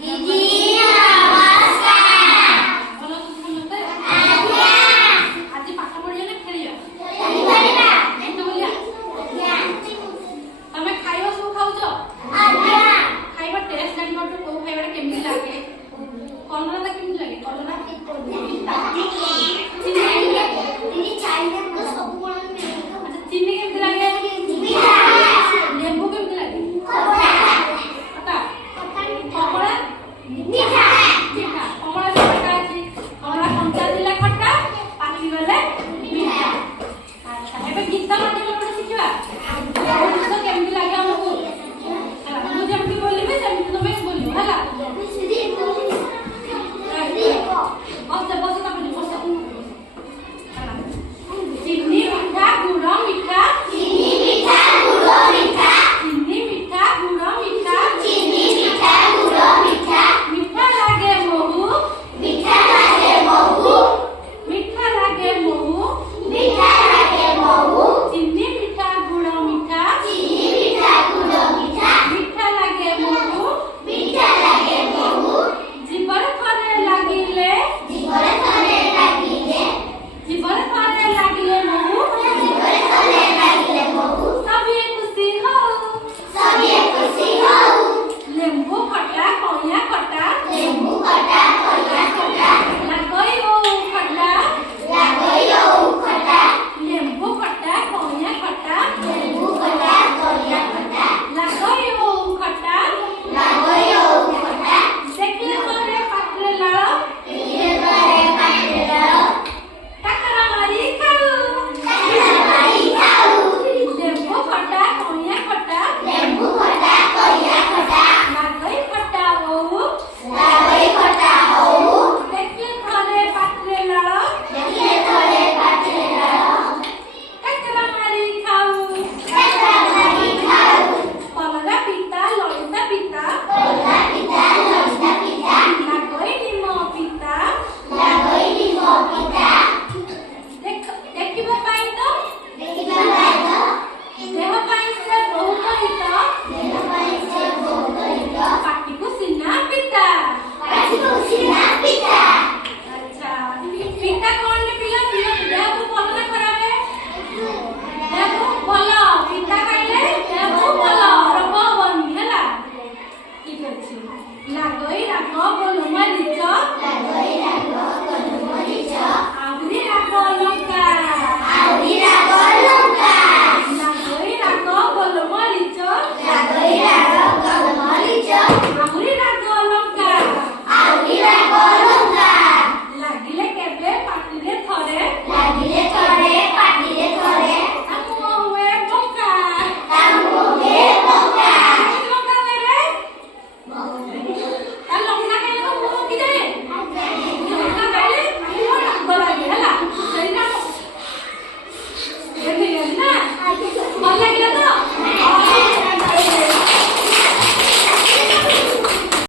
दीदी नमस्कार। ଭଲ ସବୁ ସମସ୍ତେ ଆଜ୍ଞା। ଆଜି ପାଠ ପଢିବା ନା ଖେଳିବା? ଖେଳିପାରିବା। କେତେ ବୋଲିଆ? ଆଜ୍ଞା। ତମେ ଖାଇବା ସବୁ ଖାଉଛ? ଆଜ୍ଞା। ଖାଇବା ଟେଷ୍ଟ ଜାଣିପାରୁଛ କୋଉ ଖାଇବାଟା କେମିତି ଲାଗେ? କଲରାଟା କେମିତି ଲାଗେ? କଲରା ପିତା। ଚିନି କେମିତି ଲାଗେ? दीदी चाइल्ड को सब गुण मिलेगा। ଆଚ୍ଛା ଚିନି କେମିତି ଲାଗେ? मीठा। ଲେମ୍ବୁ କେମିତି ଲାଗେ? खट्टा। ଖଟା। କମଳା मीठा। ମିଠା। କମଳା ବି ଖଟା ଅଛି। କମଳା କଞ୍ଚା ଥିଲେ ଖଟା, ପାଚିଗଲେ ମିଠା। ଆଚ୍ଛା ଏବେ ଗୀତ ମାଧ୍ୟମରେ ଗୋଟେ ଶିଖିବା। କୋଉ ଜିନିଷ କେମିତି ଲାଗେ ଆମକୁ? ହେଲା ମୁଁ ଯେମିତି ବୋଲିବି ସେମିତି ତମେ ବୋଲିବ ହେଲା। ବସ ବସ ତମେ ବସ। ହେଲା ଚିନି ମିଠା ଗୁଡ଼ ମିଠା। चीनी मीठा गुड़ मीठा। ଚିନି ମିଠା ଗୁଡ଼ ମିଠା। चीनी मीठा गुड़ मीठा। ମିଠା ଲାଗେ ମହୁ। मीठा लगे महू। ମିଠା ଲାଗେ ମହୁ। मीठा लगे महू। ଚିନି ମିଠା ଗୁଡ଼ ମିଠା। चीनी मीठा गुड़ मीठा। ମିଠା ଲାଗେ ମହୁ। मीठा लगे महू। ଜୀବରେ ଥରେ ଲାଗିଲେ। जीवन थले लागिले। ଜୀବରେ ଥରେ ଲାଗିଲେ ମହୁ। जीवन थले लागिले महू। ସଭିଏ ଖୁସି ହଉ। सभी खुशी हो। ଲେମ୍ବୁ ଖଟା କଇଁଆ ଖଟା। नींबू खट्टा खट्टा खट्टा। ଲାଗଇ ହଉ ଖଟା। लागयो खट्टा। ଲେମ୍ବୁ ଖଟା କଇଁଆ ଖଟା। नींबू खट्टा खट्टा खट्टा। ଲାଗଇ ହଉ ଖଟା। लागयो खट्टा। ଦେଖିଲେ ଥରେ ପାଟିରେ ଲାଳ। ये करे पाटे डालो। କାକରା ମାରି ଖାଉ। काकरा मारी खाऊ। ଲେମ୍ବୁ ଖଟା କଇଁଆ ଖଟା। नींबू खट्टा खट्टा खट्टा। ଲାଗଇ ଖଟା ହଉ। लागई खट्टा हो। ଦେଖିଲେ ଥରେ ପାଟିରେ ଲାଳ। देखिए थोड़े पाटे डालो। କାକରା ମାରି ଖାଉ। काकरा मारी खाऊ। କଲରା ପିତା ଲଳିତା ପିତା। कोला पिता लौटा पिता। ଲାଗଇ ନିମ ପିତା। लागई नींबू पिता। ଦେଖିବା ପାଇଁ ତ देखिए लाइनो। ଦେହ ପାଇଁ ସେ ବହୁତ ହିତ। देह पाई से बहुत हित। ପାଟିକୁ ସିନା ପିତା। पाटी को सीना पिता। ଆଚ୍ଛା ପିତା କଣ ରେ ପିଲା ପିଲା ଦେହକୁ ଭଲ ନା ଖରାପ? ଦେହକୁ ଭଲ। ପିତା ଖାଇଲେ ଦେହକୁ ଭଲ ରୋଗ ହବନି ହେଲା। ଠିକ ଅଛି ଲାଗଇ ରାଗ ଗୋଲମରିଚ। लागई लागो गोलमरिच। ଆହୁରି ରାଗ ଲଙ୍କା। आउरी लागो लंका। ଲାଗଇ ରାଗ ଗୋଲମରିଚ। लागई लागो गोलमरिच। ଆହୁରି ରାଗ ଲଙ୍କା। आउरी लागो लंका। ଲାଗିଲେ କେବେ ପାଟିରେ ଥରେ। लागिले थोड़े पाटिले थोड़े। ତାକୁ ହୁଏ ବଙ୍କା। तामु के लंका। ଲଙ୍କା ହୁଏ ରେ।